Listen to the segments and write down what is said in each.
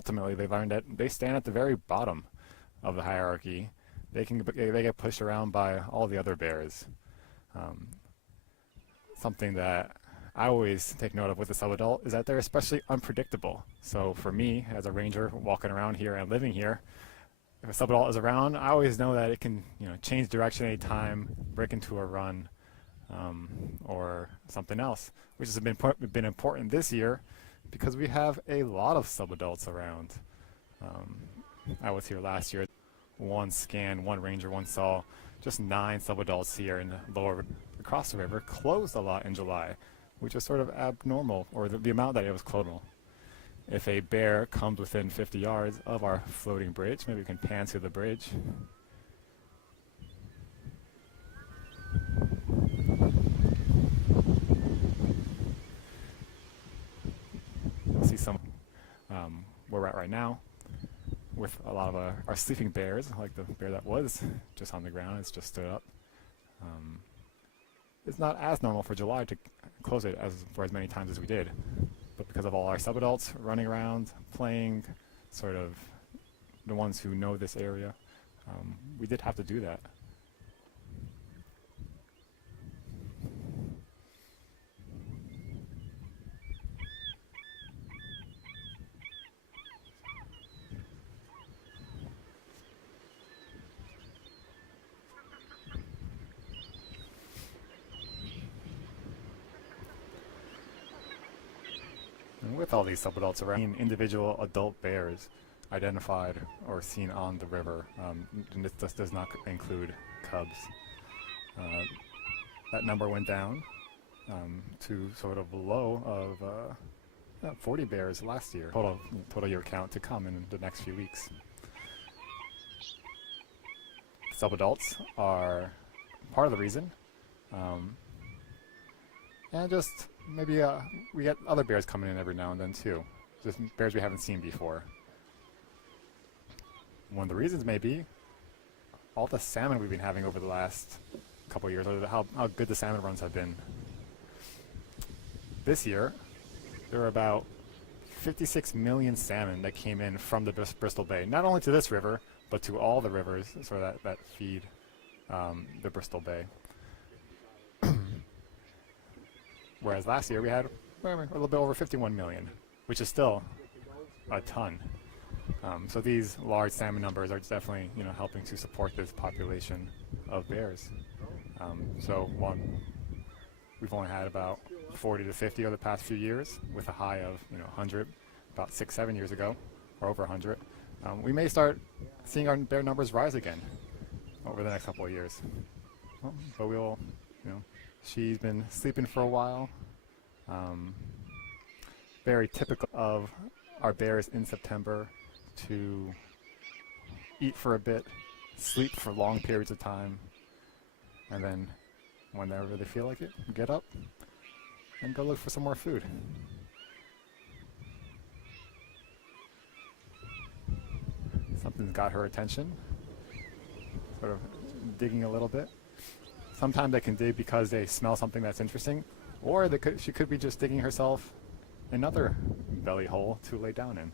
ultimately they learned that they stand at the very bottom of the hierarchy. They get pushed around by all the other bears. Um, Something that I always take note of with the subadult is that they're especially unpredictable. So for me, as a ranger walking around here and living here, if a subadult is around, I always know that it can, change direction anytime, break into a run, or something else, which has been important this year because we have a lot of subadults around. Um, I was here last year. One scan, one ranger, one saw just 9 subadults here in the lower across the river. Closed a lot in July, which is sort of abnormal, or the amount that it was closed. If a bear comes within 50 yards of our floating bridge, maybe we can pan to the bridge. We'll see some where we're at right now with a lot of our sleeping bears, like the bear that was just on the ground. It's just stood up. It's not as normal for July to close it for as many times as we did, but because of all our subadults running around, playing, sort of the ones who know this area, we did have to do that. And with all these subadults around, individual adult bears identified or seen on the river, and this does not include cubs. That number went down to sort of low of 40 bears last year. Total year count to come in the next few weeks. Subadults are part of the reason, and just maybe we get other bears coming in every now and then too. Just bears we haven't seen before. One of the reasons may be all the salmon we've been having over the last couple of years, or how good the salmon runs have been. This year, there were about 56 million salmon that came in from the Bristol Bay, not only to this river, but to all the rivers that feed the Bristol Bay. Whereas last year we had a little bit over 51 million, which is still a ton. So these large salmon numbers are definitely helping to support this population of bears. We've only had about 40 to 50 over the past few years, with a high of 100 about 6-7 years ago, or over 100. We may start seeing our bear numbers rise again over the next couple of years. But we will, she's been sleeping for a while. Very typical of our bears in September to eat for a bit, sleep for long periods of time, and then whenever they feel like it, get up and go look for some more food. Something's got her attention, sort of digging a little bit. Sometimes they can dig because they smell something that's interesting, or she could be just digging herself another belly hole to lay down in.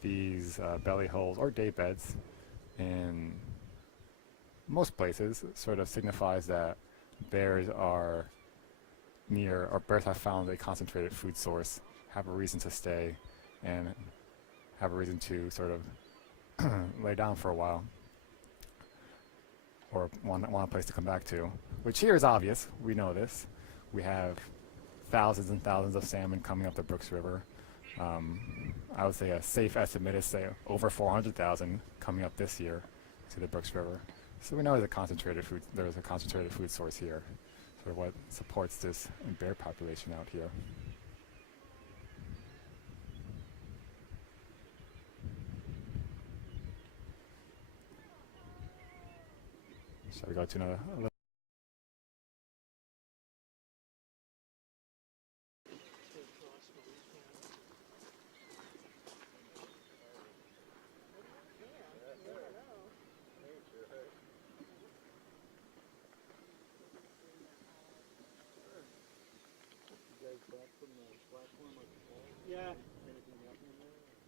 These belly holes or day beds in most places sort of signifies that bears are near, or bears have found a concentrated food source, have a reason to stay, and have a reason to sort of lay down for a while, or want a place to come back to. Which here is obvious. We know this. We have thousands and thousands of salmon coming up the Brooks River. I would say a safe estimate is over 400,000 coming up this year to the Brooks River. So we know there's a concentrated food source here, sort of what supports this bear population out here. Shall we go to another?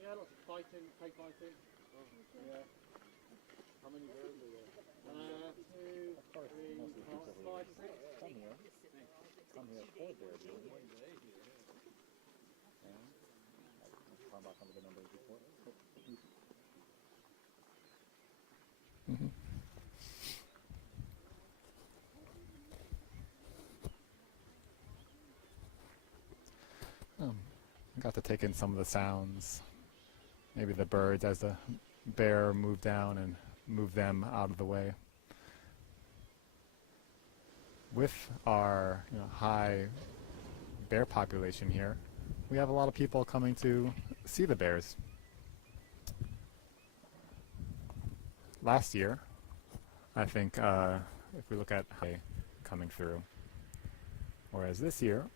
Yeah, lots of fighting, pig fighting. Oh, yeah. How many birds are there? 2, 3, 4, 5, 6. Come here for bear viewing. And talk about some of the numbers before. Mhm. I got to take in some of the sounds. Maybe the birds as the bear moved down and moved them out of the way. With our high bear population here, we have a lot of people coming to see the bears. Last year, I think if we look at coming through, whereas this year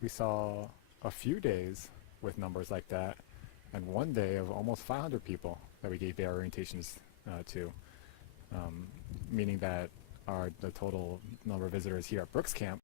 we saw a few days with numbers like that, and one day of almost 500 people that we gave bear orientations to, meaning that the total number of visitors here at Brooks Camp